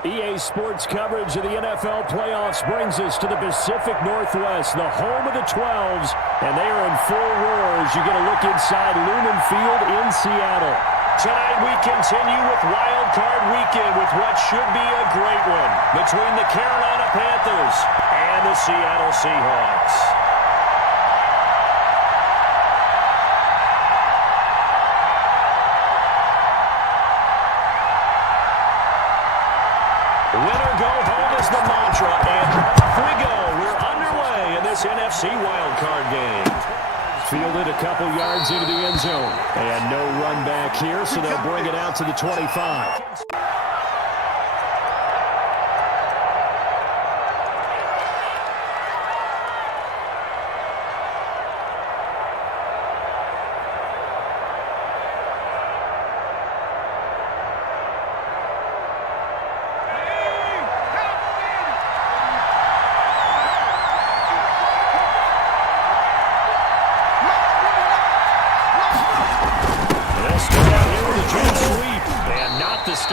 EA Sports coverage of the NFL playoffs brings us to the Pacific Northwest, the home of the 12s, and they are in full roar as you get a look inside Lumen Field in Seattle. Tonight we continue with Wild Card Weekend with what should be a great one between the Carolina Panthers and the Seattle Seahawks. Winner go home is the mantra, and off we go. We're underway in this NFC wildcard game. Fielded a couple yards into the end zone. And no run back here, so they'll bring it out to the 25.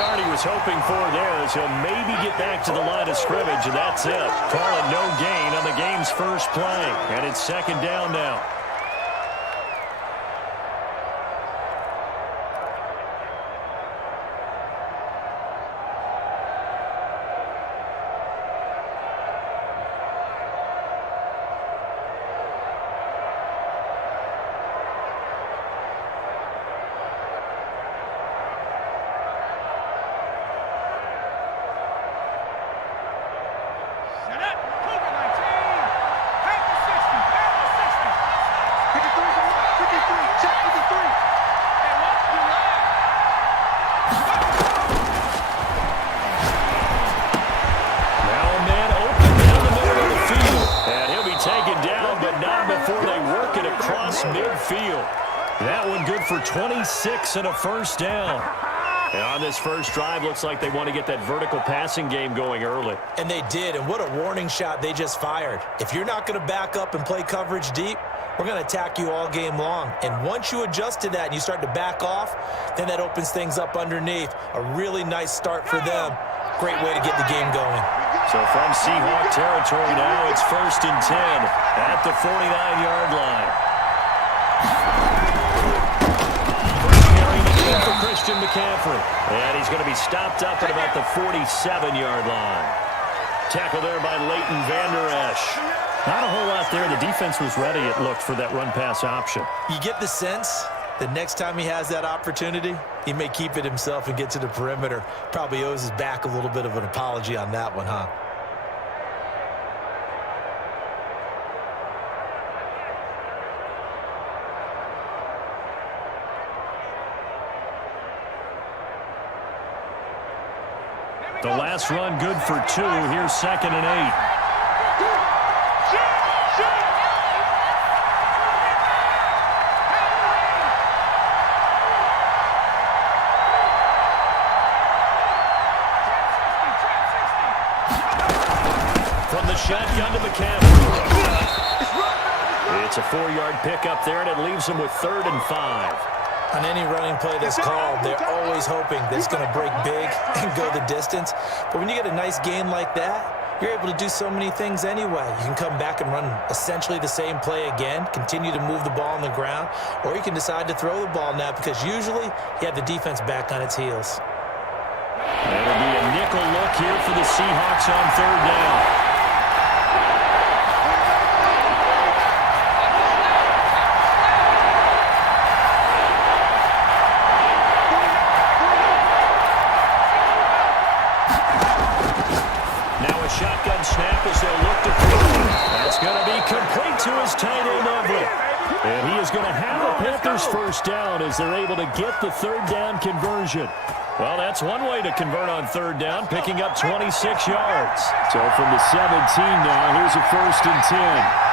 start he was hoping for there, as he'll maybe get back to the line of scrimmage, and that's it. Call it no gain on the game's first play, and it's second down now. Midfield. That one good for 26 and a first down. And on this first drive, looks like they want to get that vertical passing game going early. And they did, and what a warning shot they just fired. If you're not going to back up and play coverage deep, we're going to attack you all game long. And once you adjust to that and you start to back off, then that opens things up underneath. A really nice start for them. Great way to get the game going. So from Seahawk territory now, it's 1st and 10 at the 49-yard line. First carry for Christian McCaffrey. And he's going to be stopped up at about the 47-yard line. Tackled there by Leighton Vander Esch. Not a whole lot there. The defense was ready, it looked, for that run-pass option. You get the sense that next time he has that opportunity, he may keep it himself and get to the perimeter. Probably owes his back a little bit of an apology on that one, huh? The last run good for 2. Here's 2nd and 8. From the shotgun to McCaffrey. It's a 4-yard pickup there, and it leaves him with 3rd and 5. On any running play that's called, they're always hoping that it's going to break big and go the distance. But when you get a nice gain like that, you're able to do so many things anyway. You can come back and run essentially the same play again, continue to move the ball on the ground, or you can decide to throw the ball now because usually you have the defense back on its heels. It'll be a nickel look here for the Seahawks on 3rd down. Shotgun snap as they'll look to throw. That's going to be complete to his tight end Everett. And he is going to have a Panthers first down as they're able to get the 3rd down conversion. Well, that's one way to convert on 3rd down, picking up 26 yards. So from the 17 now, here's a 1st and 10.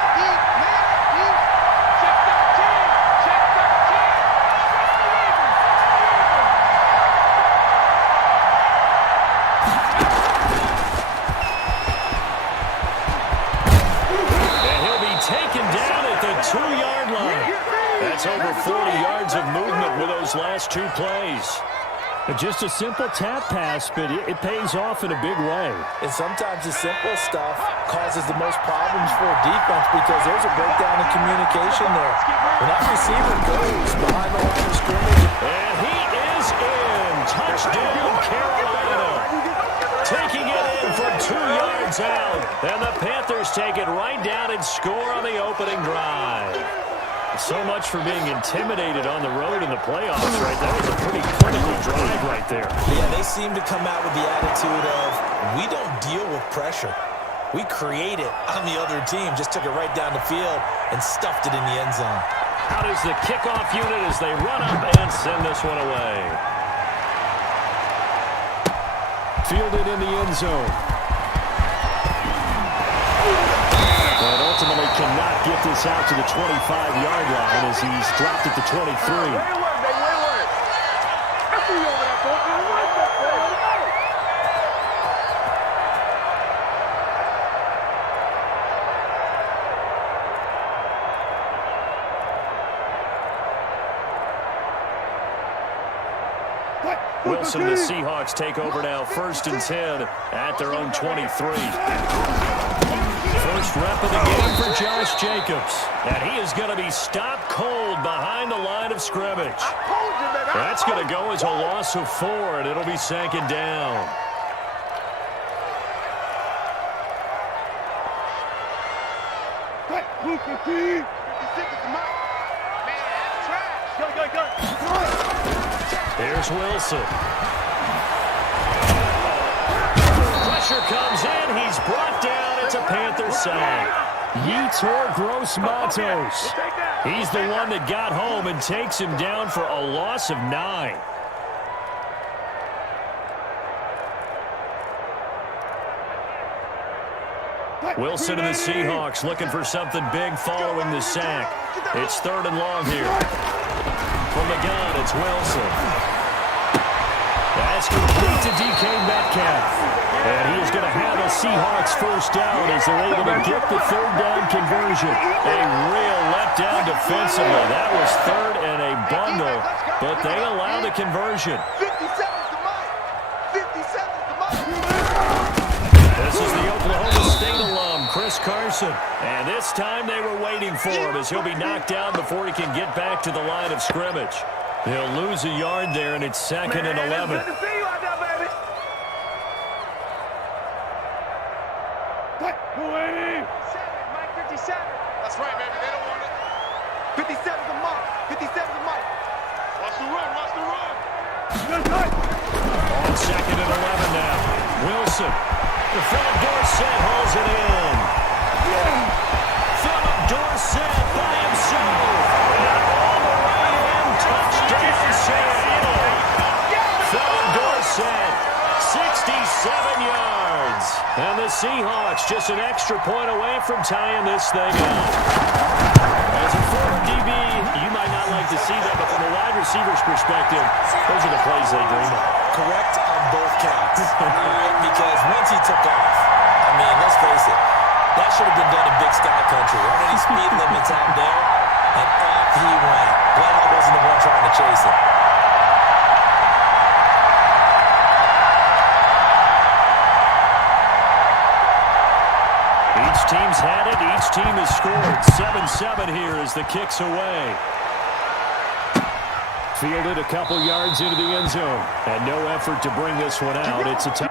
That's over 40 yards of movement with those last 2 plays. Just a simple tap pass, but it pays off in a big way. And sometimes the simple stuff causes the most problems for a defense because there's a breakdown in communication there. When that receiver goes behind the line of scrimmage. And he is in. Touchdown, Carolina. Taking it in from 2 yards out. And the Panthers take it right down and score on the opening drive. So much for being intimidated on the road in the playoffs, right? That was a pretty critical drive right there. Yeah, they seem to come out with the attitude of, we don't deal with pressure. We create it on the other team. Just took it right down the field and stuffed it in the end zone. Out is the kickoff unit as they run up and send this one away. Fielded in the end zone. But ultimately cannot get this out to the 25-yard line as he's dropped at the 23. Wilson and the Seahawks take over now, 1st and 10 at their own 23. First rep of the game for Josh Jacobs. And he is going to be stopped cold behind the line of scrimmage. That's going to go as a loss of 4, and it'll be 2nd down. Here's Wilson. Pressure comes in. He's brought down. It's a Panther sack. Yetur Gross-Matos. He's the one that got home and takes him down for a loss of 9. Wilson and the Seahawks looking for something big following the sack. It's 3rd and long here. From the gun, it's Wilson. That's complete to DK Metcalf. And he is going to have a Seahawks first down as they're able to get the 3rd down conversion. A real letdown defensively. That was 3rd and a bundle, but they allow the conversion. This is the Oklahoma State alum, Chris Carson. And this time they were waiting for him as he'll be knocked down before he can get back to the line of scrimmage. He'll lose a yard there, and it's 2nd and 11. Good to see you out there, baby. Mike 57. That's right, baby. They don't want it. 57's the mark. 57's the mark. Watch the run. Watch the run. On 2nd and 11 now. Wilson. Philip Dorsett hauls it in. Philip Dorsett by himself. And all the way in. Touchdown Seattle. Philip Dorsett, 67 yards. And the Seahawks just an extra point away from tying this thing up. As a former DB, you might not like to see that, but from a wide receiver's perspective, those are the plays they dream of. Correct on both counts. Because once he took off, I mean, let's face it, that should have been done in Big Sky Country. There aren't any speed limits out there, and off he went. Glad I wasn't the one trying to chase it. Each team's had it. Each team has scored. 7-7 here as the kick's away. Fielded a couple yards into the end zone. And no effort to bring this one out. It's a touchdown.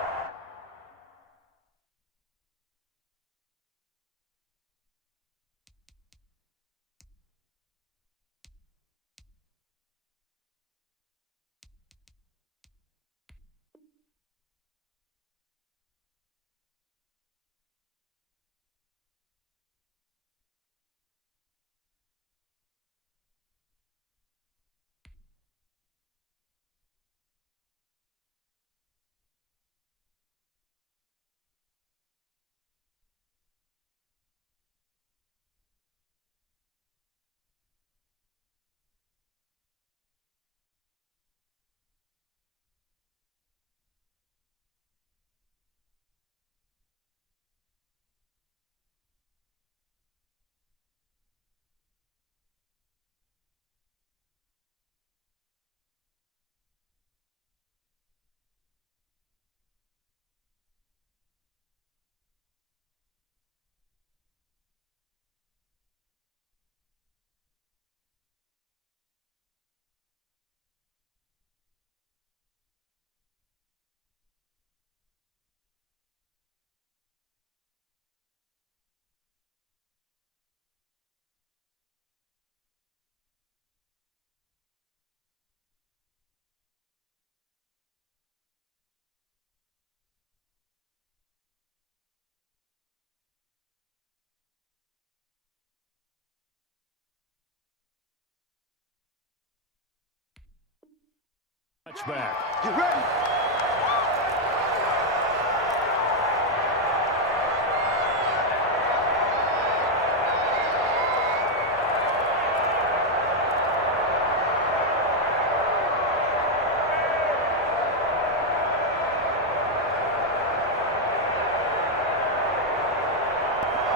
Touchback. Get ready.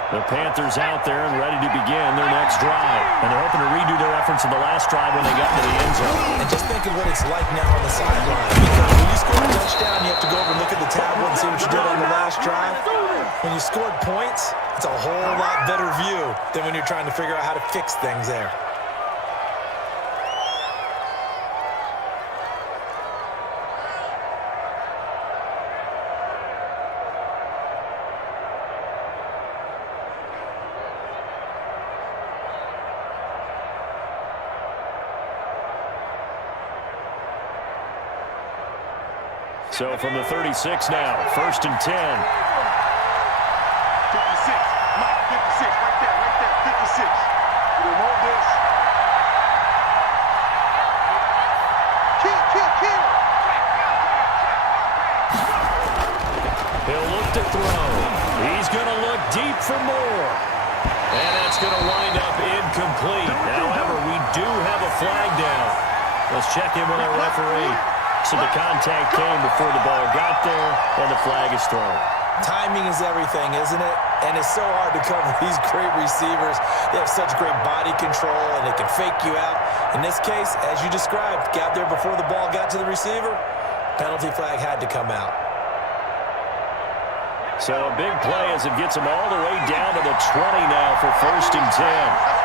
The Panthers out there and ready to begin their next drive. And they're hoping to redo their efforts in the last drive when they got to the end zone. And just think of what it's like now on the sideline. Because when you score a touchdown, you have to go over and look at the tablet and see what you did on the last drive. When you scored points, it's a whole lot better view than when you're trying to figure out how to fix things there. So from the 36 now, 1st and 10. 56. Mike, 56. Right there. 56. We want this. Kill. He'll look to throw. He's going to look deep for more. And that's going to wind up incomplete. However, we do have a flag down. Let's check in with our referee. So the contact came before the ball got there, and the flag is thrown. Timing is everything, isn't it? And it's so hard to cover these great receivers. They have such great body control, and they can fake you out. In this case, as you described, got there before the ball got to the receiver. Penalty flag had to come out. So a big play as it gets him all the way down to the 20 now for 1st and 10.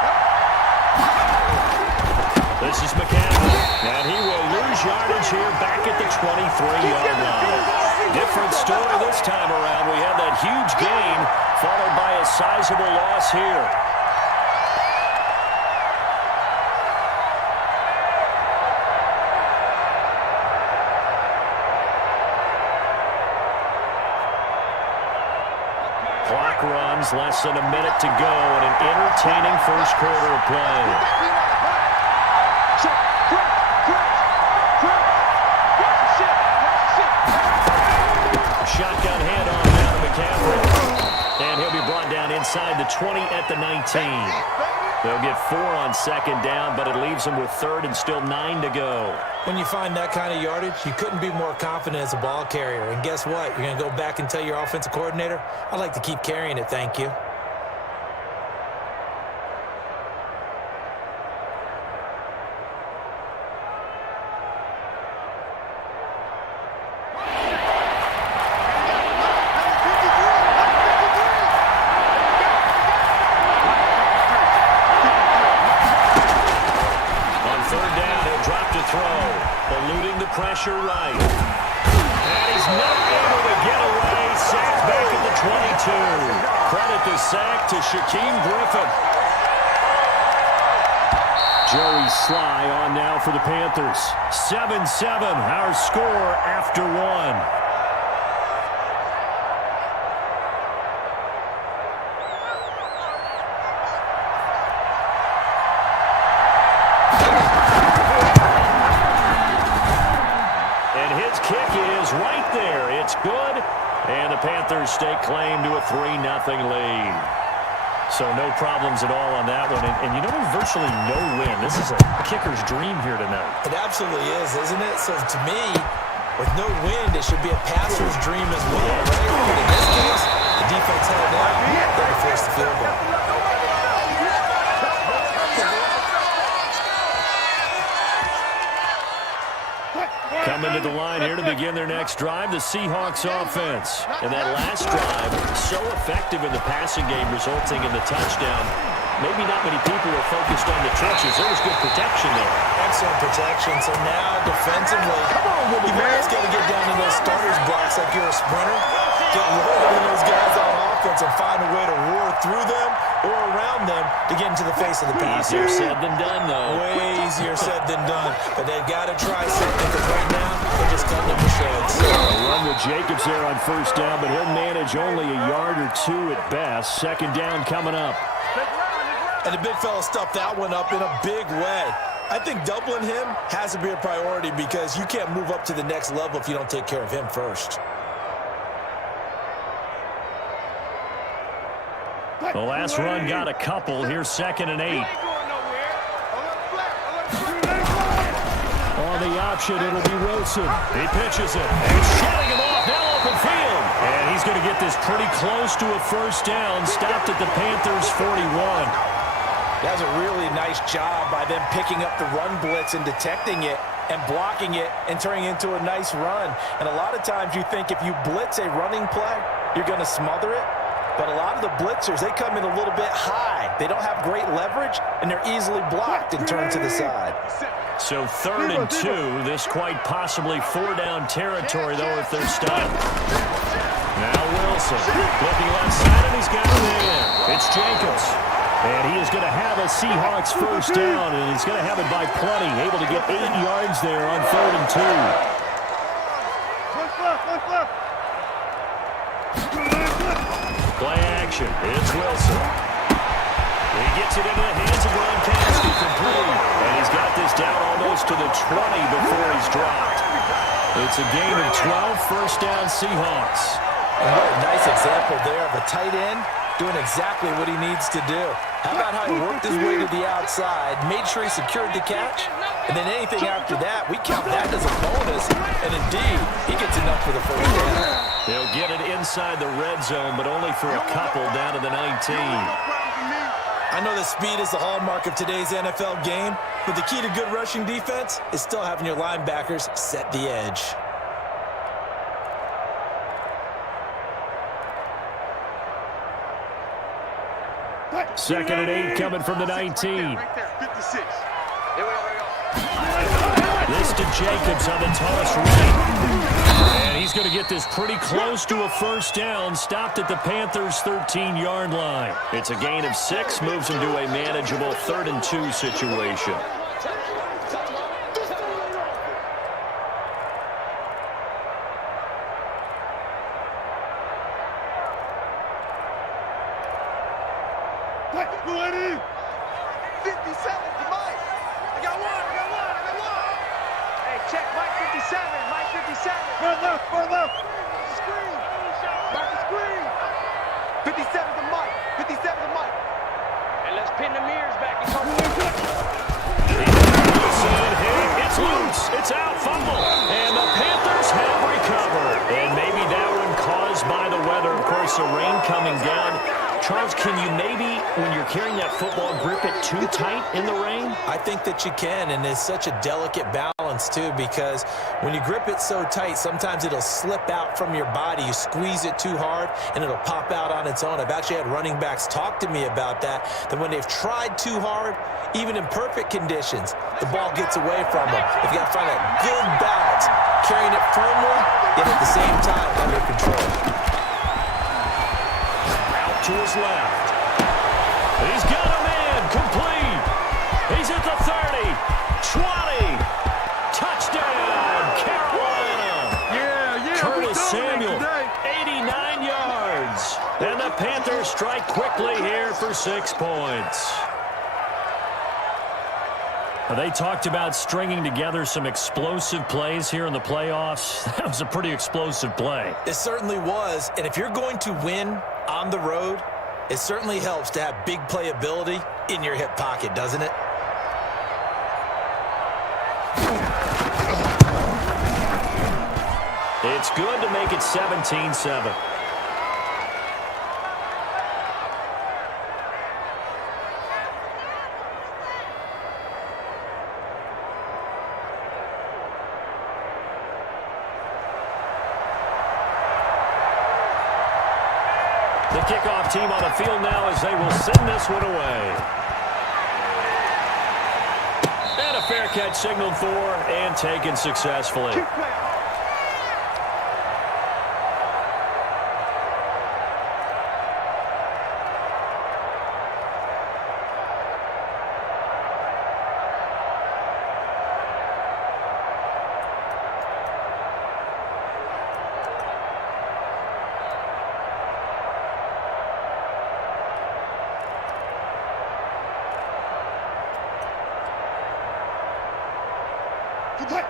This is McCaffrey, and he will lose yardage here back at the 23-yard line. Different story this time around. We have that huge gain followed by a sizable loss here. Clock runs, less than a minute to go, and an entertaining first quarter of play. Shotgun handoff now to McCaffrey. And he'll be brought down inside the 20 at the 19. They'll get 4 on 2nd down, but it leaves them with 3rd and still 9 to go. When you find that kind of yardage, you couldn't be more confident as a ball carrier. And guess what? You're going to go back and tell your offensive coordinator, I'd like to keep carrying it, thank you. Pressure right. And he's not able to get away. Sacked back at the 22. Credit the sack to Shaquem Griffin. Joey Sly on now for the Panthers. 7-7, our score after 1. And the Panthers stake claim to a 3-0 lead. So no problems at all on that one. And you know, virtually no win. This is a kicker's dream here tonight. It absolutely is, isn't it? So to me, with no wind, it should be a passer's dream as well, right? But in this case, the defense held out. They were forced the field goal. Coming to the line here to begin their next drive, the Seahawks offense. And that last drive, so effective in the passing game, resulting in the touchdown. Maybe not many people were focused on the trenches. There was good protection there. Excellent protection. So now, defensively, you've always got to get down to those starters blocks like you're a sprinter. Get rolling in those guys on offense and find a way to roar through them or around them to get into the face of the pass. Easier said than done, though. Way easier said than done. But they've got to try something because right now they're just cutting them to shreds. A run with Jacobs there on 1st down, but he'll manage only a yard or 2 at best. 2nd down coming up. And the big fella stuffed that one up in a big way. I think doubling him has to be a priority because you can't move up to the next level if you don't take care of him first. The last run got a couple. Here's 2nd and 8. On the option, it'll be Wilson. He pitches it. He's shutting him off now open field. And he's going to get this pretty close to a first down. Stopped at the Panthers' 41. That was a really nice job by them picking up the run blitz and detecting it and blocking it and turning it into a nice run. And a lot of times you think if you blitz a running play, you're going to smother it. But a lot of the blitzers, they come in a little bit high. They don't have great leverage, and they're easily blocked and turned to the side. So 3rd and 2. This quite possibly 4-down territory, though, if they're stopped. Now Wilson looking left side, and he's got it in. It's Jacobs. And he is going to have a Seahawks first down, and he's going to have it by plenty. Able to get 8 yards there on 3rd and 2. Play action. It's Wilson. He gets it into the hands of Gronkowski, complete. And he's got this down almost to the 20 before he's dropped. It's a gain of 12, first down Seahawks. And what a nice example there of a tight end doing exactly what he needs to do. How about how he worked his way to the outside, made sure he secured the catch, and then anything after that, we count that as a bonus, and indeed, he gets enough for the first down. He'll get it inside the red zone, but only for a couple down to the 19. I know that speed is the hallmark of today's NFL game, but the key to good rushing defense is still having your linebackers set the edge. Second and 8 coming from the 19. Right there, 56. Here we go. This to Jacobs on the toss right. And he's going to get this pretty close to a first down. Stopped at the Panthers' 13-yard line. It's a gain of 6. Moves him to a manageable 3rd and 2 situation. Go ahead in. 57 to Mike. I got one. Hey, check Mike 57. Mike 57. Far left. Screen. Mark the screen. 57 to Mike. 57 to Mike. And let's pin the mirrors back and come It's loose. It's out. Fumble. And the Panthers have recovered. And maybe that one caused by the weather. Of course, the rain coming down. Charles, can you maybe, when you're carrying that football, grip it too tight in the rain? I think that you can, and it's such a delicate balance, too, because when you grip it so tight, sometimes it'll slip out from your body. You squeeze it too hard, and it'll pop out on its own. I've actually had running backs talk to me about that when they've tried too hard, even in perfect conditions, the ball gets away from them. If you got to find that good balance, carrying it firmly, yet at the same time under control. To his left. He's got a man complete. He's at the 30, 20. Touchdown, Carolina. Yeah. Curtis Samuel, 89 yards. And the Panthers strike quickly here for 6 points. They talked about stringing together some explosive plays here in the playoffs. That was a pretty explosive play. It certainly was, and if you're going to win on the road, it certainly helps to have big playability in your hip pocket, doesn't it? It's good to make it 17-7. The kickoff team on the field now as they will send this one away. And a fair catch signaled for and taken successfully.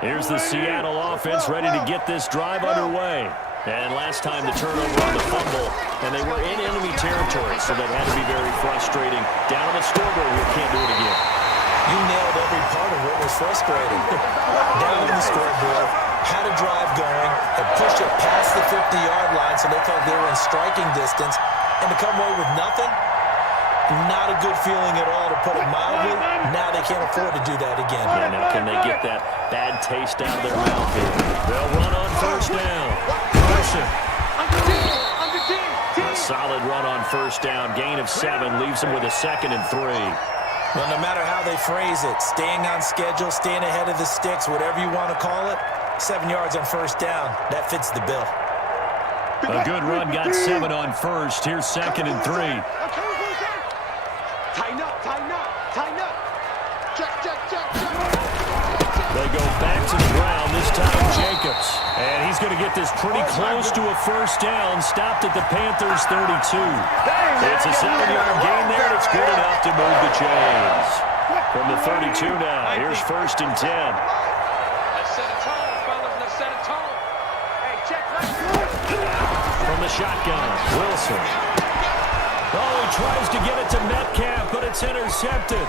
Here's the Seattle offense ready to get this drive underway. And last time the turnover on the fumble, and they were in enemy territory, so that had to be very frustrating. Down on the scoreboard, we can't do it again. You nailed every part of what was frustrating. Down the scoreboard, had a drive going, and pushed it past the 50-yard line so they felt they were in striking distance. And to come away with nothing, not a good feeling at all, to put it mildly. Now they can't afford to do that again. Yeah, now can they get that bad taste out of their mouth here? They'll run on first down. Wilson. A solid run on first down. Gain of 7 leaves them with a 2nd and 3. Well, no matter how they phrase it, staying on schedule, staying ahead of the sticks, whatever you want to call it, 7 yards on first down, that fits the bill. A good run, got 7 on first. Here's 2nd and 3. Tighten up, tighten up, tighten up. Check. They go back to the ground, this time Jacobs. And he's going to get this pretty close to a first down. Stopped at the Panthers' 32. It's a 7-yard gain there, and it's good enough to move the chains. From the 32 now, here's 1st and 10. Let's set a tone, fellas. Let's set a tone. Hey, check. From the shotgun, Wilson. Oh, he tries to get it to Metcalf, but it's intercepted.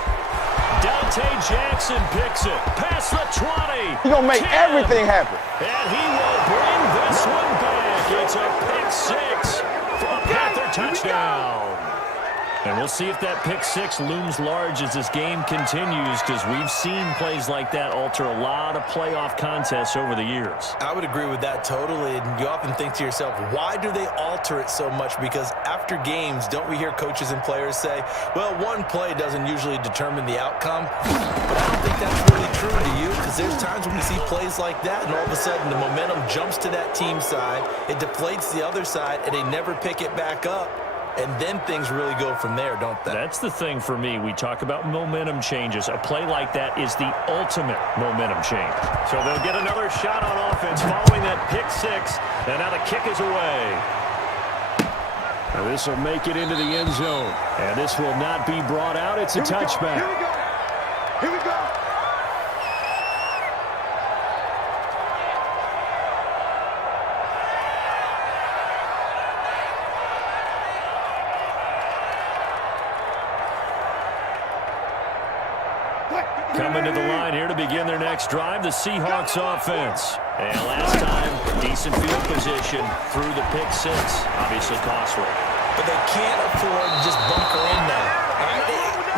Dante Jackson picks it. Past the 20. He's going to make 10. everything happen. And he will bring this one back. It's a pick 6 for a Panther touchdown. And we'll see if that pick 6 looms large as this game continues, because we've seen plays like that alter a lot of playoff contests over the years. I would agree with that totally, and you often think to yourself, why do they alter it so much? Because after games, don't we hear coaches and players say, well, one play doesn't usually determine the outcome? But I don't think that's really true to you, because there's times when we see plays like that, and all of a sudden the momentum jumps to that team side, it deflates the other side, and they never pick it back up. And then things really go from there, don't they? That's the thing for me. We talk about momentum changes. A play like that is the ultimate momentum change. So they'll get another shot on offense following that pick 6. And now the kick is away. Now this will make it into the end zone. And this will not be brought out. It's a touchback. Here we go. Coming to the line here to begin their next drive, the Seahawks offense. And last time, decent field position through the pick 6. Obviously costly. But they can't afford to just bunker in now. All right?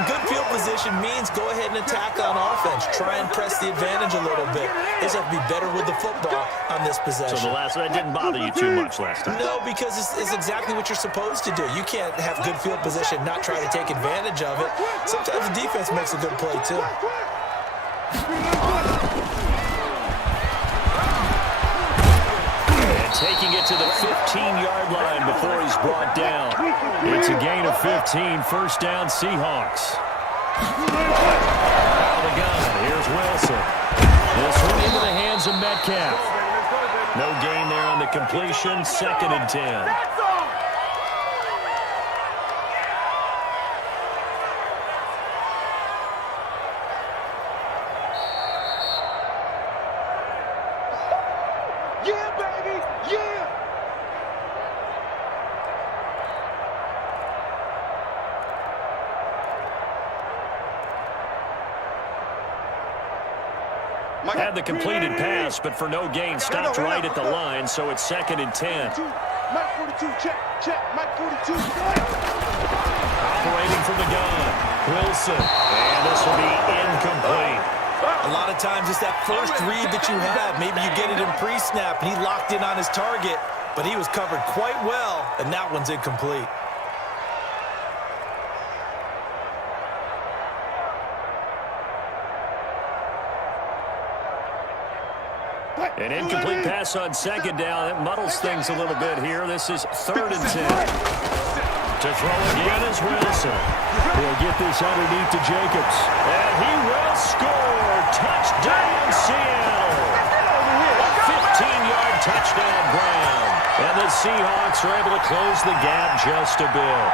Good field position means go ahead and attack on offense. Try and press the advantage a little bit. They just have to be better with the football on this possession. So that didn't bother you too much last time? No, because it's exactly what you're supposed to do. You can't have good field position, not try to take advantage of it. Sometimes the defense makes a good play, too. And taking it to the 15-yard line before he's brought down. It's a gain of 15, first down Seahawks. Out of the gun, here's Wilson. This one into the hands of Metcalf. No gain there on the completion, 2nd and 10. Yeah, baby. Yeah. Had the completed pass, but for no gain, stopped right at the line, so it's 2nd and 10. Mike 42, check. Mike 42. Operating from the gun, Wilson, and this will be incomplete. A lot of times it's that first read that you have. Maybe you get it in pre-snap, and he locked in on his target, but he was covered quite well, and that one's incomplete. An incomplete pass on 2nd down. That muddles things a little bit here. This is 3rd and 10. To throw again is Wilson. He'll get this underneath to Jacobs. And he will score. Touchdown, Seattle. A 15-yard touchdown ground. And the Seahawks are able to close the gap just a bit.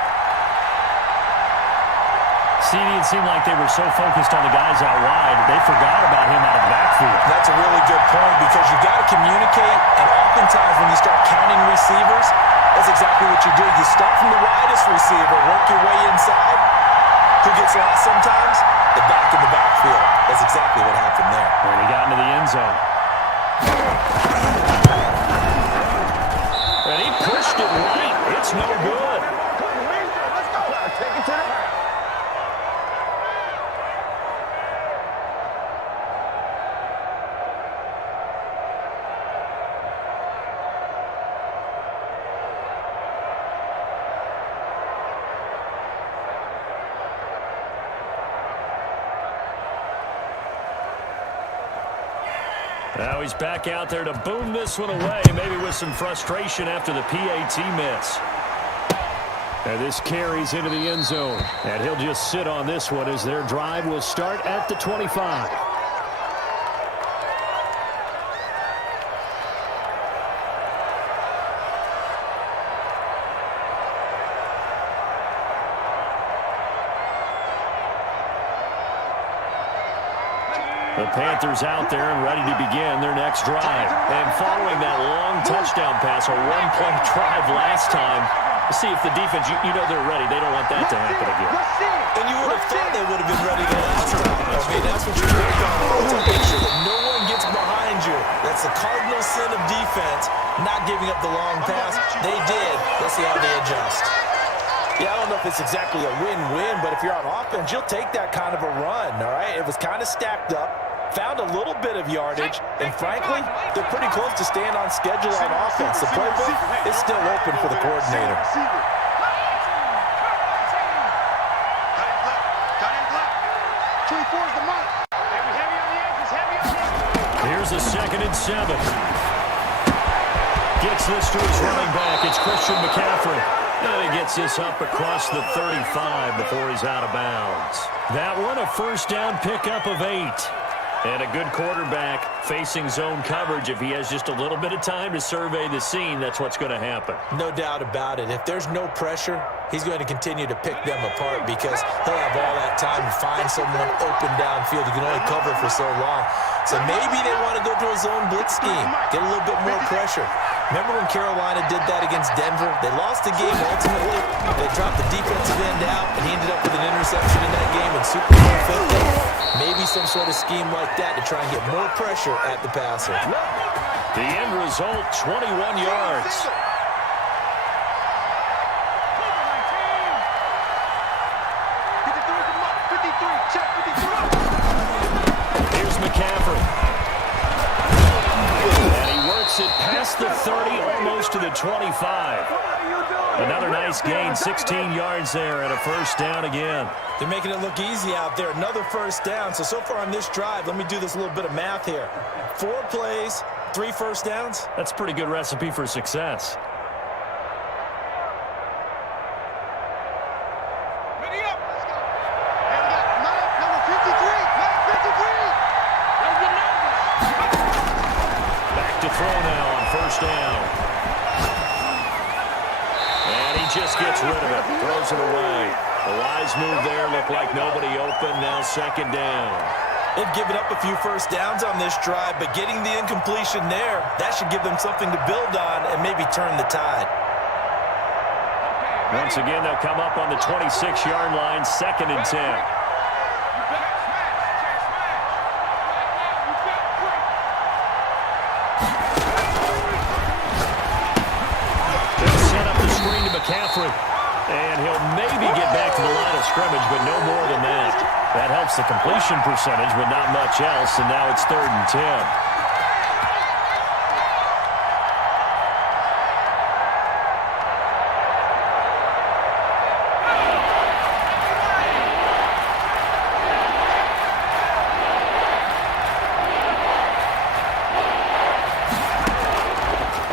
CD, it seemed like they were so focused on the guys out wide, they forgot about him out of the backfield. That's a really good point, because you got to communicate, and oftentimes when you start counting receivers, that's exactly what you do. You start from the widest receiver, work your way inside, Who gets lost sometimes? The back in the backfield. That's exactly what happened there. And he got into the end zone. And he pushed it right. It's no good. Let's go. Take it to the house. Now he's back out there to boom this one away, maybe with some frustration after the PAT miss. And this carries into the end zone. And he'll just sit on this one as their drive will start at the 25. The Panthers out there and ready to begin their next drive. And following that long touchdown pass, a one-play drive last time, let's see if the defense, you know they're ready. They don't want that to happen again. And you would have thought they would have been ready the last time. I mean, that's what you work on to make sure that no one gets behind you. That's the cardinal sin of defense, not giving up the long pass. They did. Let's see how they adjust. Yeah, I don't know if it's exactly a win-win, but if you're on offense, you'll take that kind of a run, all right? It was kind of stacked up, found a little bit of yardage, and frankly, they're pretty close to staying on schedule on offense. The playbook is still open for the coordinator. Here's a 2nd and 7. Gets this to his running back. It's Christian McCaffrey. And he gets this up across the 35 before he's out of bounds. That one, a first down pickup of 8. And a good quarterback facing zone coverage. If he has just a little bit of time to survey the scene, that's what's going to happen. No doubt about it. If there's no pressure, he's going to continue to pick them apart because he'll have all that time to find someone open downfield. You can only cover for so long. So maybe they want to go to a zone blitz scheme, get a little bit more pressure. Remember when Carolina did that against Denver? They lost the game ultimately. They dropped the defensive end out, and he ended up with an interception in that game in Super Bowl 50. Maybe some sort of scheme like that to try and get more pressure at the passer. The end result, 21 yards. Here's McCaffrey. And he works it past the 30, almost to the 25. Another nice gain, 16 yards there, and a first down again. They're making it look easy out there. Another first down. So far on this drive, let me do this little bit of math here. 4 plays, 3 first downs. That's a pretty good recipe for success. Back to throw now on first down. And he just gets rid of it, throws it away. A wise move there, looked like nobody open, now 2nd down. They've given up a few first downs on this drive, but getting the incompletion there, that should give them something to build on and maybe turn the tide. Once again, they'll come up on the 26-yard line, 2nd and 10. McCaffrey, and he'll maybe get back to the line of scrimmage, but no more than that. That helps the completion percentage, but not much else, and now it's 3rd and 10.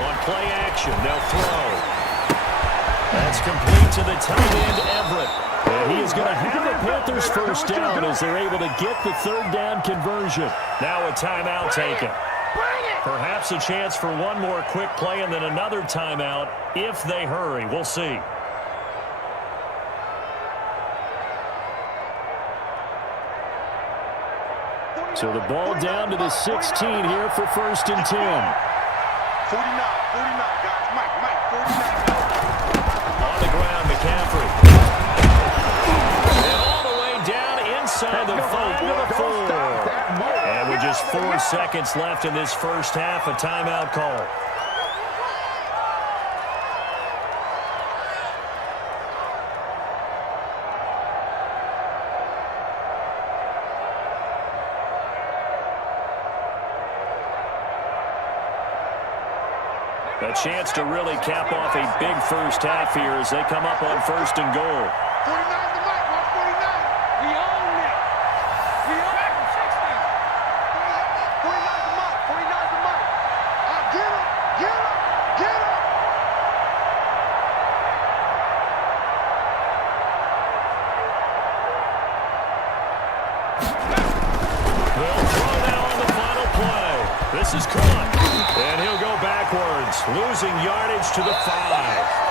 On play action, they'll throw. That's complete to the tight end, Everett. And he is going to have the Panthers first down as they're able to get the 3rd down conversion. Now a timeout taken. Perhaps a chance for one more quick play and then another timeout if they hurry. We'll see. So the ball down to the 16 here for 1st and 10. 49, guys. Mike, 49. On the ground, McCaffrey. And all the way 30 seconds left in this first half. A timeout call. A chance to really cap off a big first half here as they come up on first and goal. 49 to Mike, 149. We own it. We own it. 60. 49 to Mike, 49 to Mike. Get him, get him, get him. They'll throw now on the final play. This is caught, and he'll go backwards, losing yardage to the 5.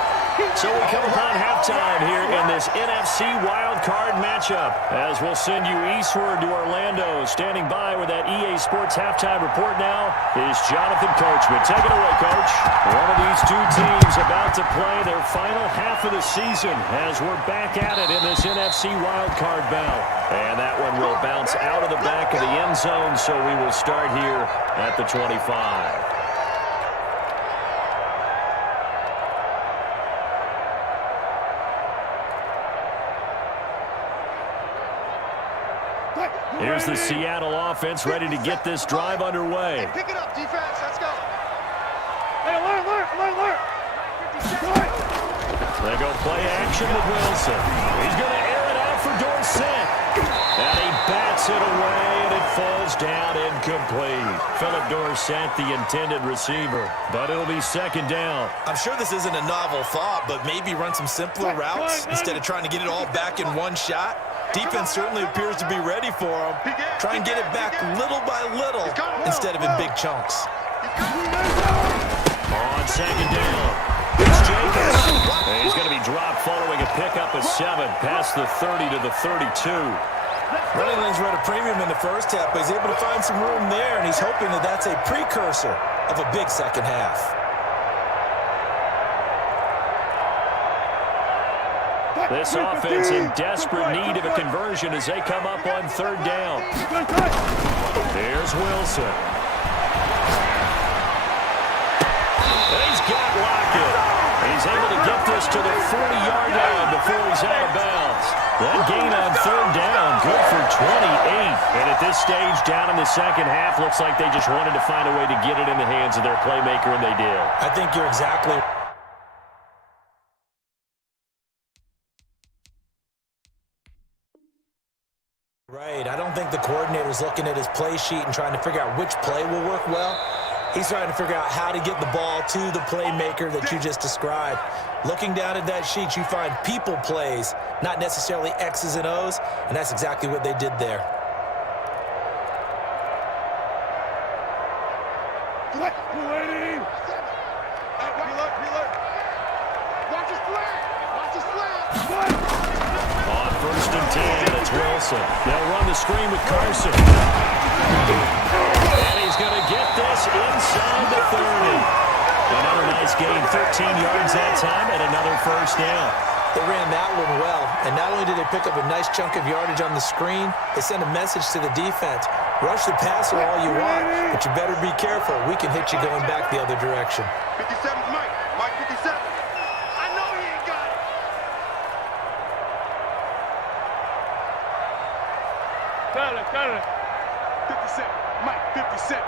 So we come upon halftime here in this NFC wild card matchup. As we'll send you eastward to Orlando. Standing by with that EA Sports halftime report now is Jonathan Coachman. Take it away, Coach. One of these two teams about to play their final half of the season as we're back at it in this NFC wild card bout. And that one will bounce out of the back of the end zone, so we will start here at the 25. Here's the Seattle offense ready to get this drive underway. Hey, pick it up, defense. Let's go. Hey, alert. They go play action with Wilson. He's going to air it out for Dorsett. And he bats it away, and it falls down incomplete. Philip Dorsett, the intended receiver. But it'll be second down. I'm sure this isn't a novel thought, but maybe run some simpler routes instead of trying to get it all back in one shot. Defense certainly appears to be ready for him. Try and get it back little by little instead of in big chunks. On second down, it's Jacobs. And he's going to be dropped following a pickup of 7 past the 30 to the 32. Running lanes were at a premium in the first half, but he's able to find some room there, and he's hoping that that's a precursor of a big second half. This offense in desperate need of a conversion as they come up on third down. There's Wilson. And he's got Lockett. He's able to get this to the 40-yard line before he's out of bounds. That gain on third down, good for 28. And at this stage, down in the second half, looks like they just wanted to find a way to get it in the hands of their playmaker, and they did. I think you're exactly right. I don't think the coordinator's looking at his play sheet and trying to figure out which play will work well. He's trying to figure out how to get the ball to the playmaker that you just described. Looking down at that sheet, you find people plays, not necessarily X's and O's, and that's exactly what they did there. On first and 10, it's Wilson. They'll run the screen with Carson. And he's going to get this inside the 30. Another nice gain, 13 yards that time, and another first down. They ran that one well, and not only did they pick up a nice chunk of yardage on the screen, they sent a message to the defense. Rush the passer all you want, but you better be careful. We can hit you going back the other direction. 57's Mike. Mike 57. I know he ain't got it. Got it. 57. Mike 57.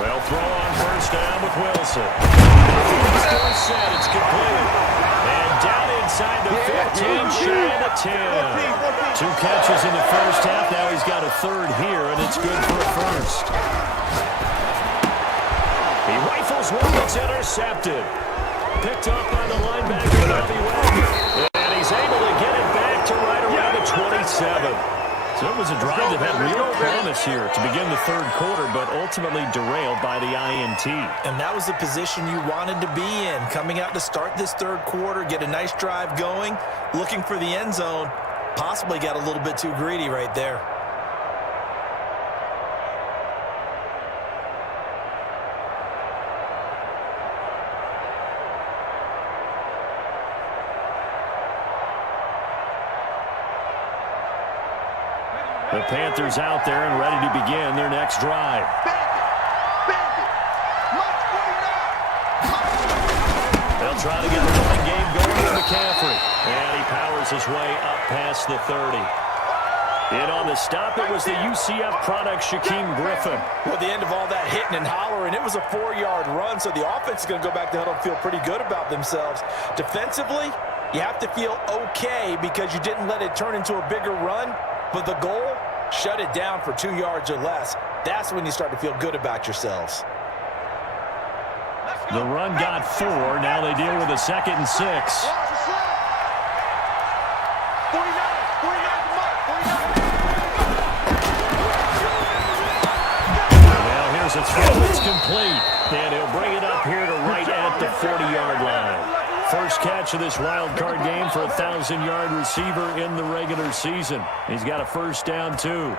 They'll throw on first down with Wilson. Set, it's complete. And down inside the 15, shy of the 10. 2 catches in the first half. Now he's got a third here, and it's good for a first. He rifles one that's intercepted. Picked up by the linebacker, Murphy Wagner. And he's able to get it back to right around the 27. So it was a drive that had real promise here to begin the third quarter, but ultimately derailed by the INT. And that was the position you wanted to be in, coming out to start this third quarter, get a nice drive going, looking for the end zone, possibly got a little bit too greedy right there. The Panthers out there and ready to begin their next drive. They'll try to get the running game going with McCaffrey. And he powers his way up past the 30. In on the stop, it was the UCF product, Shaquem Griffin. Well, at the end of all that hitting and hollering, it was a 4-yard run, so the offense is going to go back to huddle and feel pretty good about themselves. Defensively, you have to feel okay because you didn't let it turn into a bigger run, but the goal, shut it down for 2 yards or less. That's when you start to feel good about yourselves. The run got 4. Now they deal with a 2nd and 6. It's complete, and he'll bring it up here to right at the 40-yard line. First catch of this wild card game for a 1,000-yard receiver in the regular season. He's got a first down, too.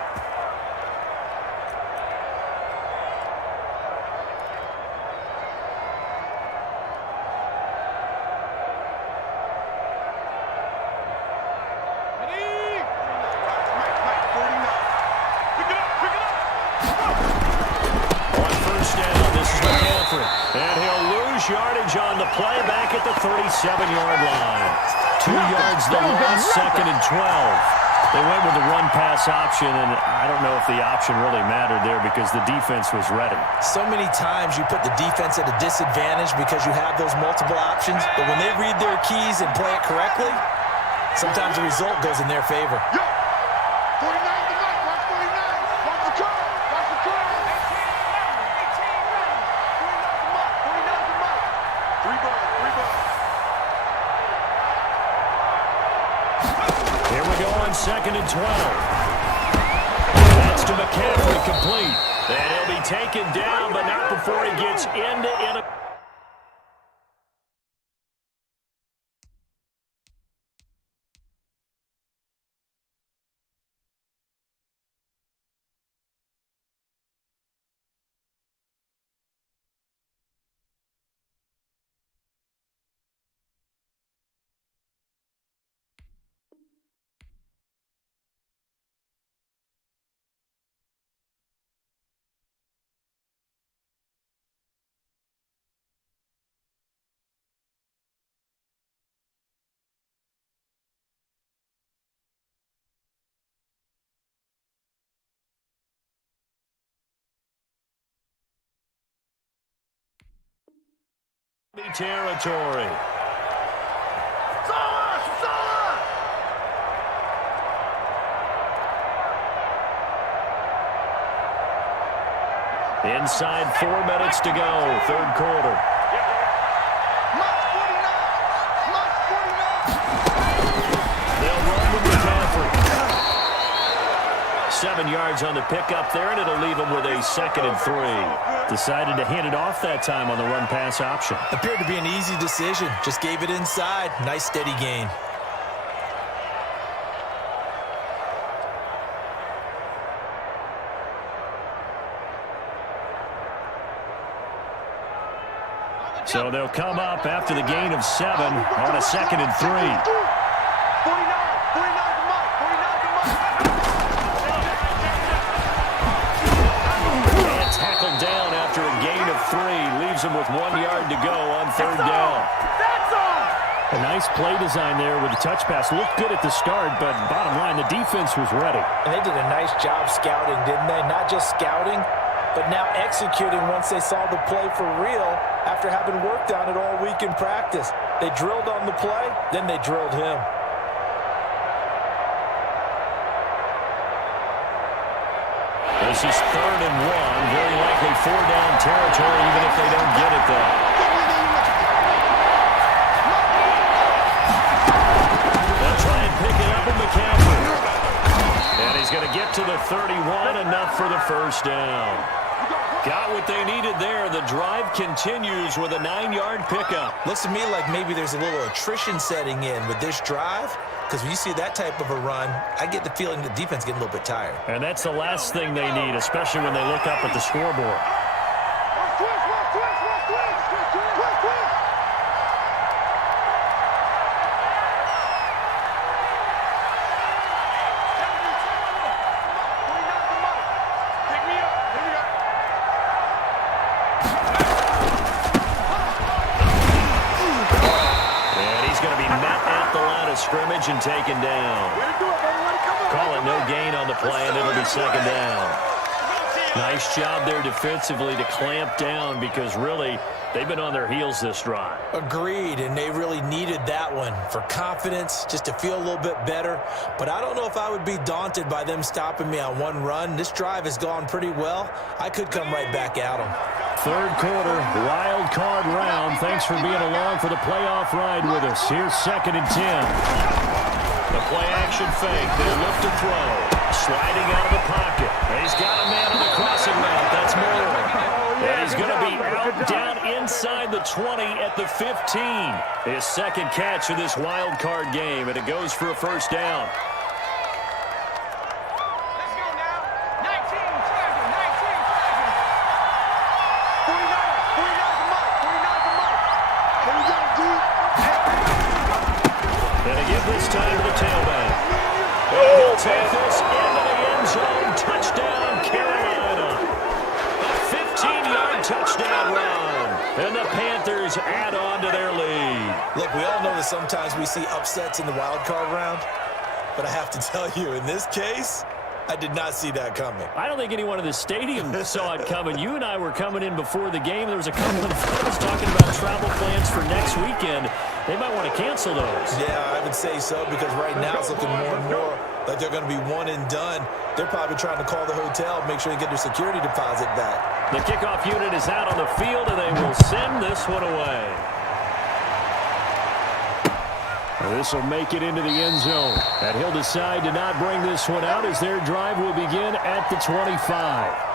And he'll lose yardage on the play back at the 37-yard line. 2 yards the loss, 2nd and 12. They went with the run-pass option, and I don't know if the option really mattered there because the defense was ready. So many times you put the defense at a disadvantage because you have those multiple options, but when they read their keys and play it correctly, sometimes the result goes in their favor. Here we go on 2nd and 12. That's to McCaffrey, complete. And he'll be taken down, but not before he gets into a... territory. Inside 4 minutes to go, 3rd quarter. They'll run with McCaffrey. 7 yards on the pickup there, and it'll leave them with a 2nd and 3. Decided to hand it off that time on the run-pass option. Appeared to be an easy decision. Just gave it inside. Nice, steady gain. So they'll come up after the gain of 7 on a 2nd and 3. And tackled down after a gain of 3. Leaves him with 1 yard to go on 3rd down. A nice play design there with the touch pass. Looked good at the start, but bottom line, the defense was ready. And they did a nice job scouting, didn't they? Not just scouting, but now executing once they saw the play for real after having worked on it all week in practice. They drilled on the play, then they drilled him. This is 3rd and 1. Very likely 4-down territory, even if they don't get it, though. They'll try and pick it up with McCaffrey. And he's going to get to the 31, enough for the first down. Got what they needed there. The drive continues with a 9-yard pickup. Looks to me like maybe there's a little attrition setting in with this drive, because when you see that type of a run, I get the feeling the defense getting a little bit tired. And that's the last thing they need, especially when they look up at the scoreboard. and taken down. Call it no gain on the play, and it'll be second down. Nice job there defensively to clamp down because really they've been on their heels this drive. Agreed, and they really needed that one for confidence, just to feel a little bit better. But I don't know if I would be daunted by them stopping me on one run. This drive has gone pretty well. I could come right back at them. Third quarter, wild card round. Thanks for being along for the playoff ride with us. Here's 2nd and 10. The play action fake. They look to throw. Sliding out of the pocket. He's got a man on the crossing route. That's Moore. And he's going to be out down inside the 20 at the 15. His second catch of this wild card game, and it goes for a first down. Let's go now. 19, 49 to Mike. Here we go, dude. And again this time to the tailback. And he'll take this into the end zone. Touchdown, Carolina. A 15-yard touchdown run. And the Panthers add on to their lead. Look, we all know that sometimes we see upsets in the wild card round. But I have to tell you, in this case, I did not see that coming. I don't think anyone in the stadium saw it coming. You and I were coming in before the game. There was a couple of friends talking about travel plans for next weekend. They might want to cancel those. Yeah, I would say so, because right now it's looking more and more like they're going to be one and done. They're probably trying to call the hotel, make sure they get their security deposit back. The kickoff unit is out on the field, and they will send this one away. This will make it into the end zone. And he'll decide to not bring this one out as their drive will begin at the 25.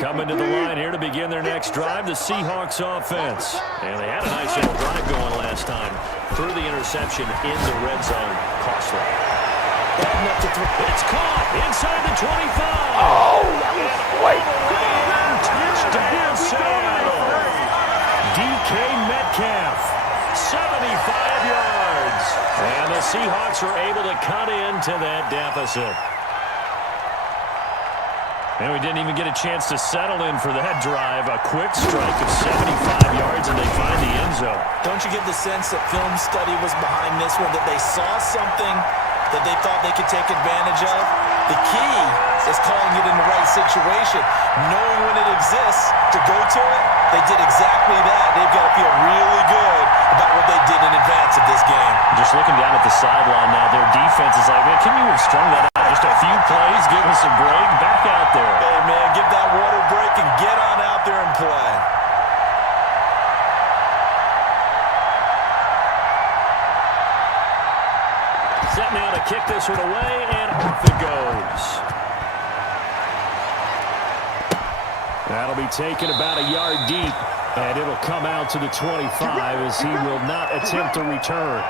Coming to the line here to begin their next drive, the Seahawks offense. And they had a nice little drive going last time. Through the interception in the red zone. Costly. It's caught inside the 25. Oh, that was great. Touchdown, Seattle. DK Metcalf, 75 yards. And the Seahawks are able to cut into that deficit. And we didn't even get a chance to settle in for that drive. A quick strike of 75 yards, and they find the end zone. Don't you get the sense that film study was behind this one, that they saw something that they thought they could take advantage of? The key is calling it in the right situation. Knowing when it exists to go to it, they did exactly that. They've got to feel really good about what they did in advance of this game. Just looking down at the sideline now, their defense is like, man, can you have strung that out? Just a few plays, give us a break, back out there. Hey, man, give that water break and get on out there and play. Set now to kick this one away, and off it goes. That'll be taken about a yard deep, and it'll come out to the 25 as he will not attempt to return.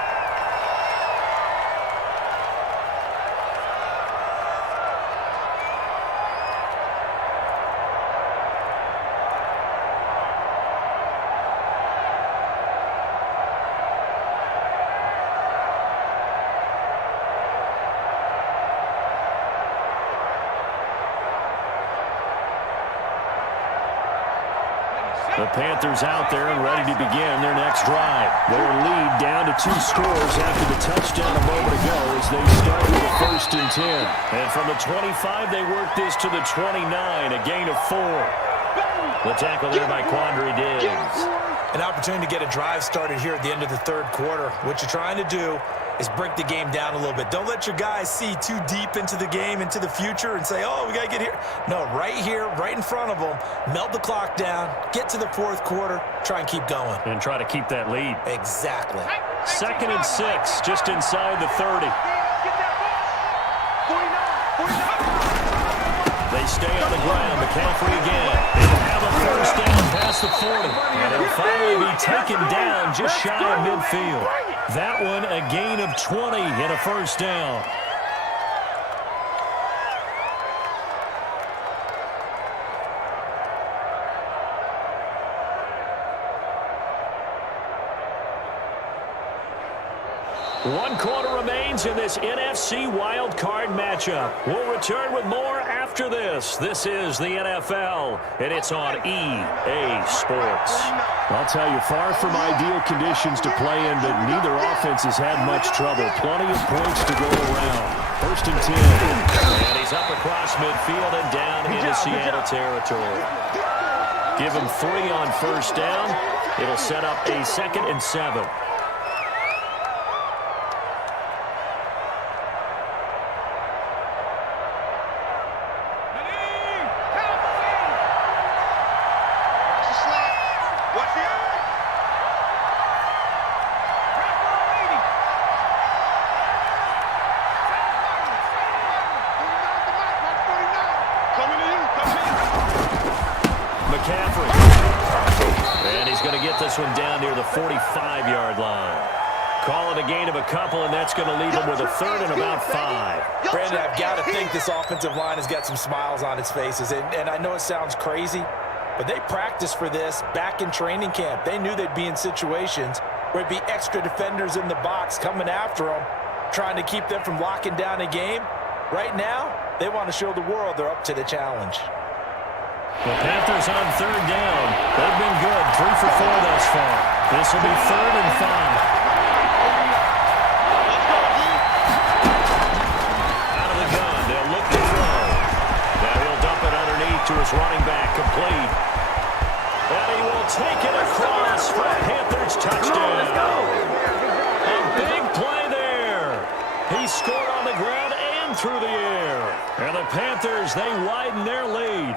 The Panthers out there and ready to begin their next drive. Their lead down to 2 scores after the touchdown a moment ago as they start with a 1st and 10. And from the 25, they work this to the 29, a gain of 4. The tackle there by Quandre Diggs. An opportunity to get a drive started here at the end of the third quarter. What you're trying to do is break the game down a little bit. Don't let your guys see too deep into the game, into the future, and say, oh, we got to get here. No, right here, right in front of them, melt the clock down, get to the fourth quarter, try and keep going. And try to keep that lead. Exactly. 2nd and 6, just inside the 30. They stay on the ground. McCaffrey again. They'll have a first down past the 40. And it'll finally be taken down just shy of midfield. That one a gain of 20 and a first down. One quarter remains in this NFC wildcard matchup. We'll return with more after this. This is the NFL, and it's on EA Sports. I'll tell you, far from ideal conditions to play in, but neither offense has had much trouble. Plenty of points to go around. 1st and 10. And he's up across midfield and down into Seattle territory. Give him 3 on 1st down. It'll set up a 2nd and 7. And he's going to get this one down near the 45-yard line. Call it a gain of a couple, and that's going to leave him with a 3rd and about 5. Brandon, I've got to think this offensive line has got some smiles on its faces. And I know it sounds crazy, but they practiced for this back in training camp. They knew they'd be in situations where it'd be extra defenders in the box coming after them, trying to keep them from locking down a game. Right now, they want to show the world they're up to the challenge. The Panthers on 3rd down. They've been good, 3 for 4 thus far. This will be 3rd and 5. Out of the gun, they'll look to throw. Now he'll dump it underneath to his running back, complete. And he will take it across for a Panthers touchdown. A big play there. He scored on the ground and through the air. And the Panthers, they widen their lead.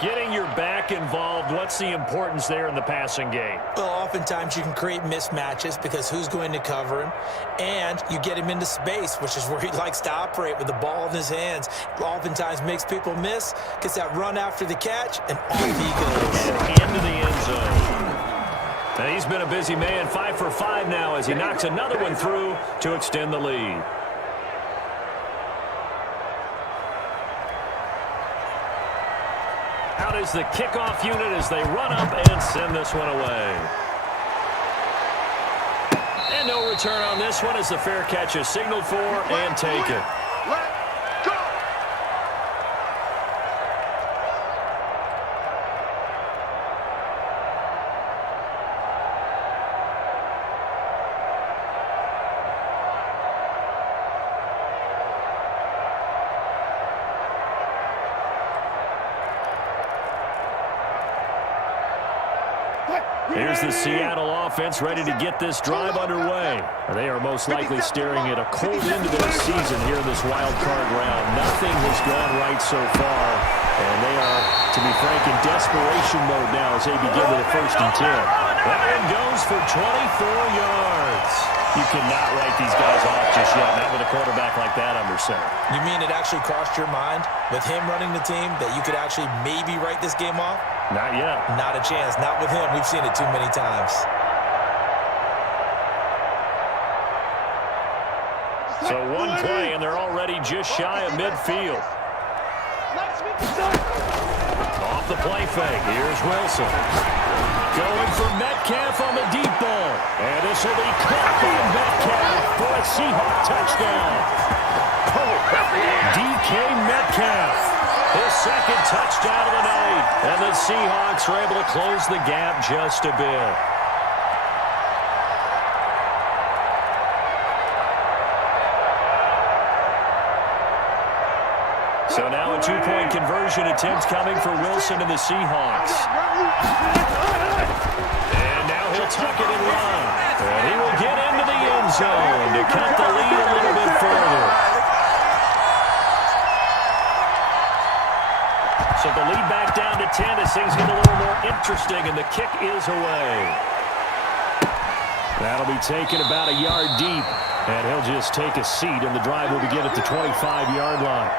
Getting your back involved, what's the importance there in the passing game? Well, oftentimes you can create mismatches because who's going to cover him, and you get him into space, which is where he likes to operate with the ball in his hands. Oftentimes makes people miss, gets that run after the catch, and off he goes. Into the end zone. And he's been a busy man, 5 for 5 now as he knocks another one through to extend the lead. Out is the kickoff unit as they run up and send this one away. And no return on this one as the fair catch is signaled for and taken. Here's the Seattle offense ready to get this drive underway. They are most likely staring at a cold end to their season here in this wild card round. Nothing has gone right so far, and they are, to be frank, in desperation mode now as they begin with a 1st and 10. That one goes for 24 yards. You cannot write these guys off just yet, not with a quarterback like that under center. You mean it actually crossed your mind with him running the team that you could actually maybe write this game off? Not yet. Not a chance. Not with him. We've seen it too many times. So one play, and they're already just shy of midfield. Off the play fake. Here's Wilson. Going for Metcalf on the deep ball. And this will be caught by Metcalf for a Seahawk touchdown. DK Metcalf. His 2nd touchdown of the night. And the Seahawks are able to close the gap just a bit. So now a 2-point conversion attempt coming for Wilson and the Seahawks. And now he'll tuck it and run. And he will get into the end zone to cut the lead a little bit further. So the lead back down to 10 as things get a little more interesting, and the kick is away. That'll be taken about a yard deep, and he'll just take a seat, and the drive will begin at the 25-yard line.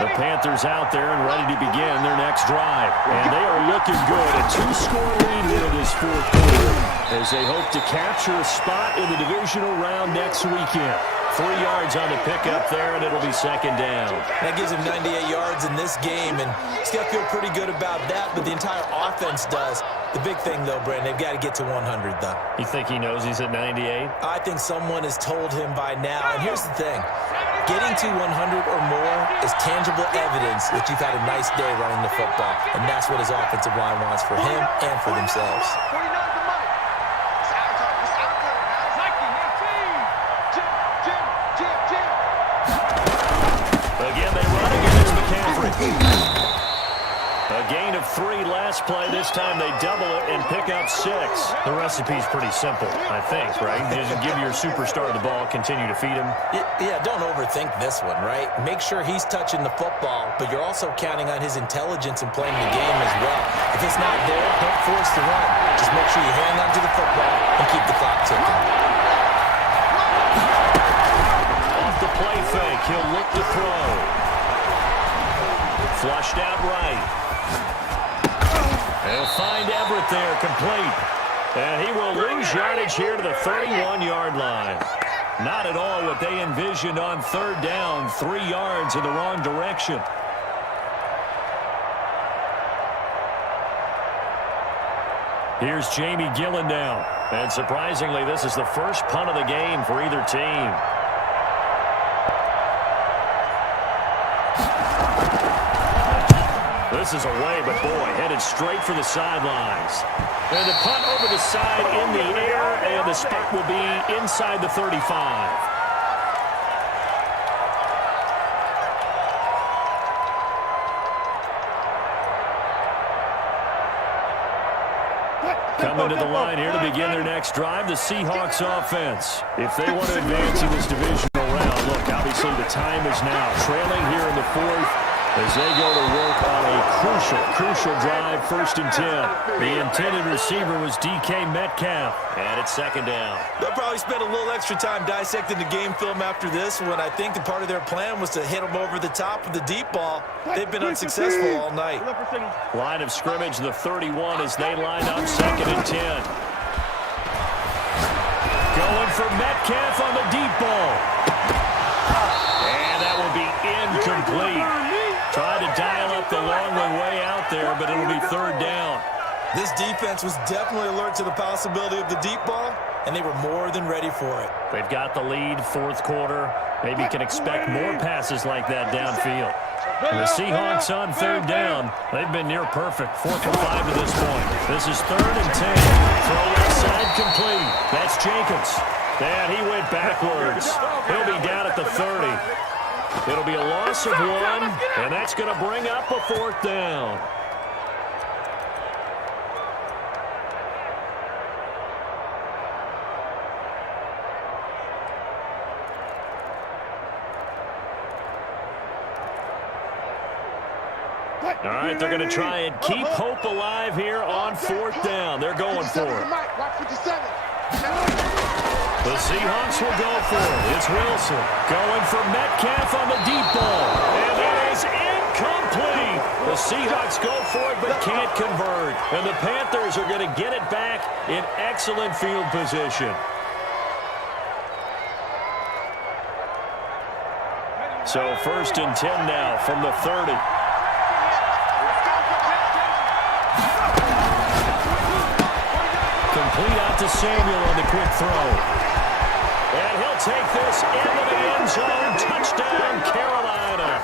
The Panthers out there and ready to begin their next drive. And they are looking good. A 2-score lead here in this 4th quarter. as they hope to capture a spot in the divisional round next weekend. 3 yards on the pickup there, and it'll be second down. That gives him 98 yards in this game, and he's got to feel pretty good about that, but the entire offense does. The big thing, though, Brandon, they've got to get to 100, though. You think he knows he's at 98? I think someone has told him by now, and here's the thing. Getting to 100 or more is tangible evidence that you've had a nice day running the football, and that's what his offensive line wants for him and for themselves. 49 to Mike. It's our time. It's our time now. It's like Jim. Again, they run against McCaffrey. A gain of 3 last play. This time they double it and pick up 6. The recipe's pretty simple, I think, right? Just give your superstar the ball, continue to feed him. Yeah, don't overthink this one, right? Make sure he's touching the football, but you're also counting on his intelligence in playing the game as well. If it's not there, don't force the run. Just make sure you hang on to the football and keep the clock ticking. Off the play fake, he'll look to throw. Flushed out right. They'll find Everett there, complete. And he will lose yardage here to the 31-yard line. Not at all what they envisioned on third down. 3 yards in the wrong direction. Here's Jamie Gillen now. And surprisingly, this is the first punt of the game for either team. This is away, but boy, headed straight for the sidelines. And the punt over the side in the air, and the spot will be inside the 35. Coming to the line here to begin their next drive, the Seahawks offense. If they want to advance in this divisional round, look, obviously the time is now. Trailing here in the 4th. As they go to work on a crucial drive, 1st and 10. The intended receiver was DK Metcalf, and it's second down. They'll probably spend a little extra time dissecting the game film after this one. I think the part of their plan was to hit them over the top with the deep ball. They've been unsuccessful all night. Line of scrimmage, the 31, as they line up 2nd and 10. Going for Metcalf on the deep ball. And that will be incomplete. Tried to dial up the long way out there, but it'll be 3rd down. This defense was definitely alert to the possibility of the deep ball, and they were more than ready for it. They've got the lead, 4th quarter. Maybe can expect more passes like that downfield. And the Seahawks on 3rd down. They've been near perfect, 4th and 5 to this point. This is 3rd and 10. Throw left side complete. That's Jenkins. And he went backwards. He'll be down at the 30. It'll be a loss of 1, and that's going to bring up a 4th down. All right, they're going to try and keep hope alive here on 4th down. They're going for it. The Seahawks will go for it. It's Wilson going for Metcalf on the deep ball. And that is incomplete. The Seahawks go for it but can't convert. And the Panthers are going to get it back in excellent field position. So 1st and 10 now from the 30. Complete out to Samuel on the quick throw. And he'll take this into the end zone. Touchdown, Carolina.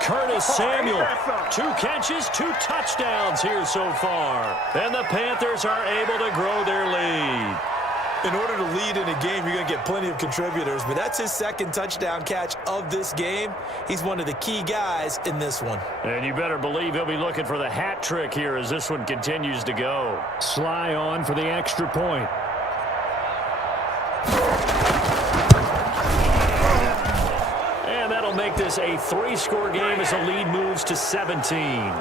Curtis Samuel, 2 catches, 2 touchdowns here so far. And the Panthers are able to grow their lead. In order to lead in a game, you're going to get plenty of contributors, but that's his 2nd touchdown catch of this game. He's one of the key guys in this one. And you better believe he'll be looking for the hat trick here as this one continues to go. Sly on for the extra point. And that'll make this a 3-score game as the lead moves to 17.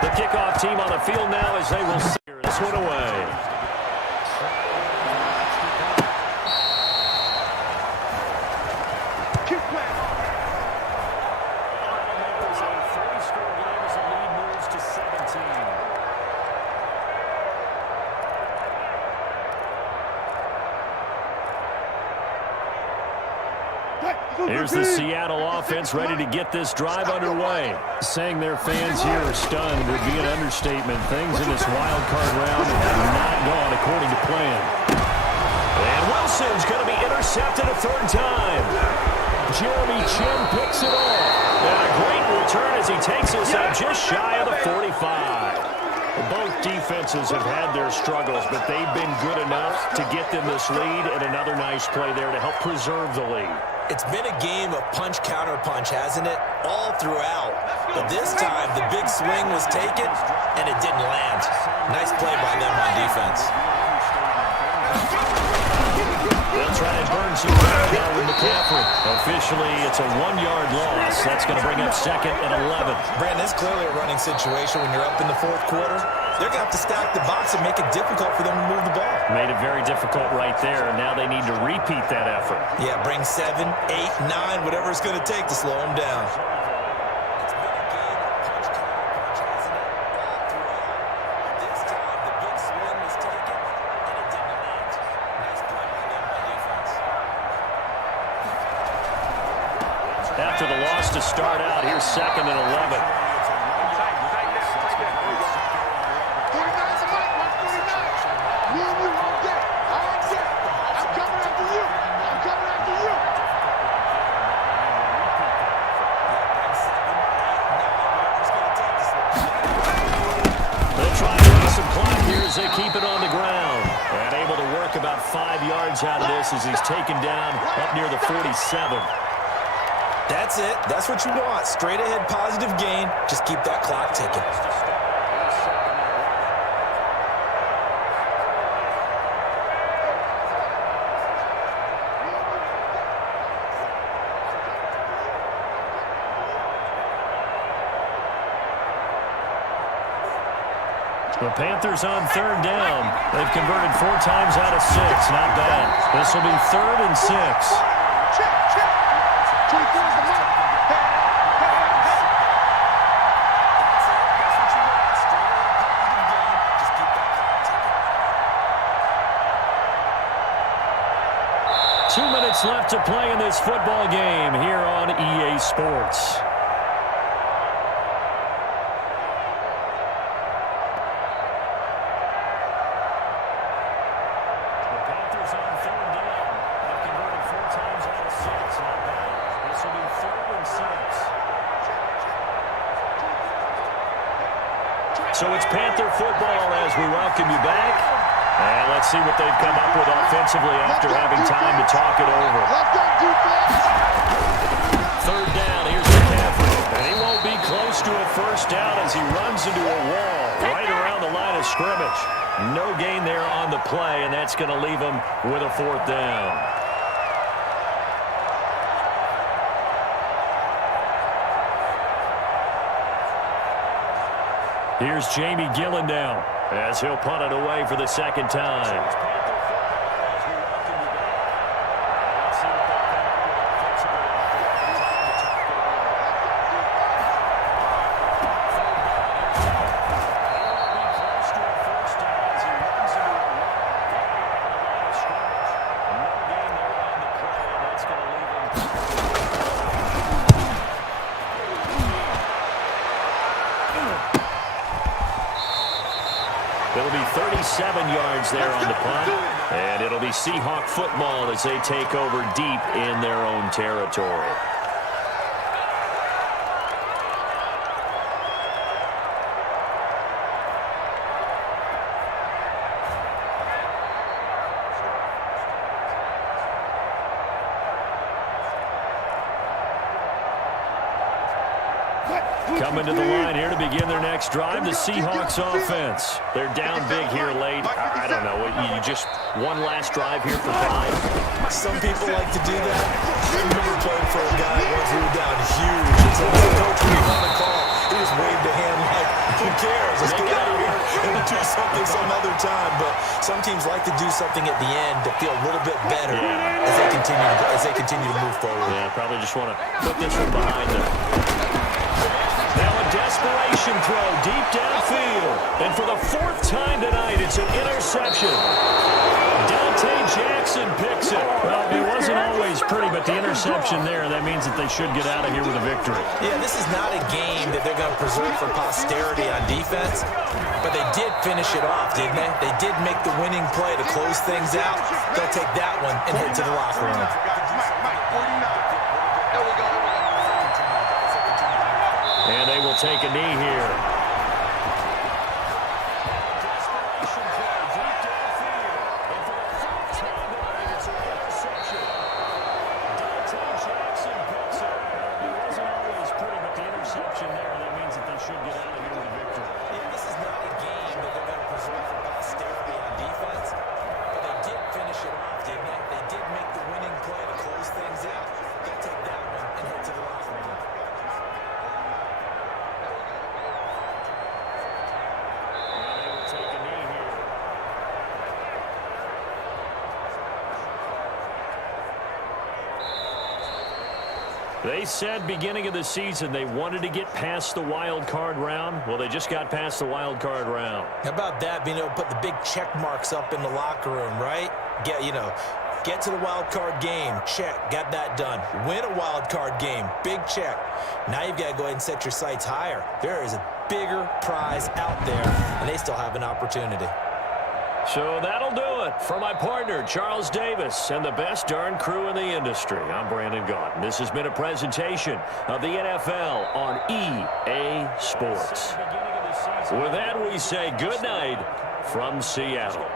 The kickoff team on the field now as they will see this one away. Here's the Seattle offense ready to get this drive underway. Saying their fans here are stunned would be an understatement. Things in this wild card round have not gone according to plan. And Wilson's going to be intercepted a third time. Jeremy Chin picks it off. And a great return as he takes us up just shy of the 45. Both defenses have had their struggles, but they've been good enough to get them this lead, and another nice play there to help preserve the lead. It's been a game of punch-counter-punch, hasn't it? All throughout. But this time, the big swing was taken, and it didn't land. Nice play by them on defense. They'll try and burn some ground now with McCaffrey. Officially, it's a 1-yard loss. That's going to bring up 2nd and 11. Brandon, it's clearly a running situation when you're up in the fourth quarter. They're going to have to stack the box and make it difficult for them to move the ball. Made it very difficult right there, and now they need to repeat that effort. Yeah, bring 7, 8, 9, whatever it's going to take to slow them down. After the loss to start out, here's 2nd and 11. They keep it on the ground and able to work about 5 yards out of this as he's taken down up near the 47. That's it. That's what you want. Straight ahead positive gain. Just keep that clock ticking. The Panthers on 3rd down. They've converted 4 times out of 6. Not bad. This will be 3rd and 6. Check. 24 is the mark. 2 minutes left to play in this football game here on EA Sports. So it's Panther football as we welcome you back. And let's see what they've come up with offensively after having time to talk it over. 3rd down, here's McCaffrey. And he won't be close to a first down as he runs into a wall right around the line of scrimmage. No gain there on the play, and that's going to leave him with a 4th down. Here's Jamie Gillen down as he'll punt it away for the 2nd time. It'll be 37 yards there on the punt, and it'll be Seahawk football as they take over deep in their own territory. Coming to the line here to begin their next drive, the Seahawks offense. They're down big here late. I don't know. You just one last drive here for 5. Some people like to do that. I remember playing for a guy once who was down huge. And so the coach would run a call. He just waved a hand like, who cares? Let's get out of here. And do something some other time, but some teams like to do something at the end to feel a little bit better as they continue to move forward. Yeah, probably just want to put this one behind them. Now a desperation throw deep downfield. And for the 4th time tonight, it's an interception. Jackson picks it. Well, it wasn't always pretty, but the interception there, that means that they should get out of here with a victory. Yeah, this is not a game that they're going to preserve for posterity on defense, but they did finish it off, didn't they? They did make the winning play to close things out. They'll take that one and head to the locker room. And they will take a knee here. They said beginning of the season they wanted to get past the wild card round. Well, they just got past the wild card round. How about that, being able to put the big check marks up in the locker room, right? Get to the wild card game, check, got that done. Win a wild card game, big check. Now you've got to go ahead and set your sights higher. There is a bigger prize out there, and they still have an opportunity. So that'll do it for my partner, Charles Davis, and the best darn crew in the industry. I'm Brandon Gaudin. This has been a presentation of the NFL on EA Sports. With that, we say good night from Seattle.